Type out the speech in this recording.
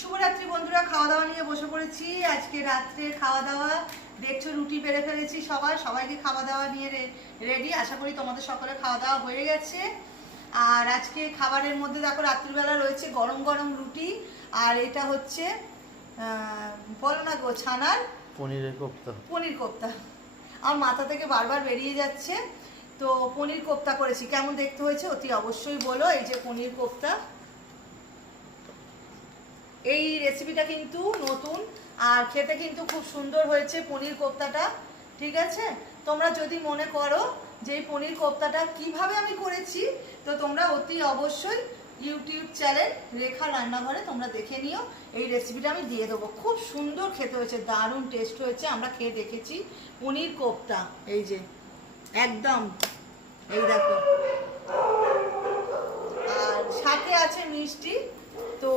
শুভরাত্রি বন্ধুরা, খাওয়া দাওয়া নিয়ে বসে পড়েছি। আজকে রাত্রে খাওয়া দাওয়া দেখছো, রুটি বেড়ে ফেলেছি। সবাইকে খাওয়া দাওয়া নিয়ে রেডি। আশা করি তোমাদের সকলে খাওয়া দাওয়া হয়ে গেছে। আর আজকে খাবারের মধ্যে দেখো রাত্রিবেলা রয়েছে গরম গরম রুটি, আর এটা হচ্ছে বলো না গো, ছানার পনির কোপ্তা। আমার মাথা থেকে বারবার বেরিয়ে যাচ্ছে। তো পনির কোপ্তা করেছি, কেমন দেখতে হয়েছে অতি অবশ্যই বলো। এই যে পনির কোপ্তা, এই রেসিপিটা কিন্তু নতুন আর খেতে কিন্তু খুব সুন্দর হয়েছে পনির কোপ্তাটা। ঠিক আছে, তোমরা যদি মনে করো যে এই পনির কোপ্তাটা কিভাবে আমি করেছি, তো তোমরা অতি অবশ্যই ইউটিউব চ্যানেল রেখা রান্নাঘরে তোমরা দেখে নিও। এই রেসিপিটা আমি দিয়ে দেবো, খুব সুন্দর খেতে হয়েছে, দারুণ টেস্ট হয়েছে। আমরা খেয়ে দেখেছি পনির কোপ্তা। এই যে একদম, এই দেখো, আর সাথে আছে মিষ্টি। তো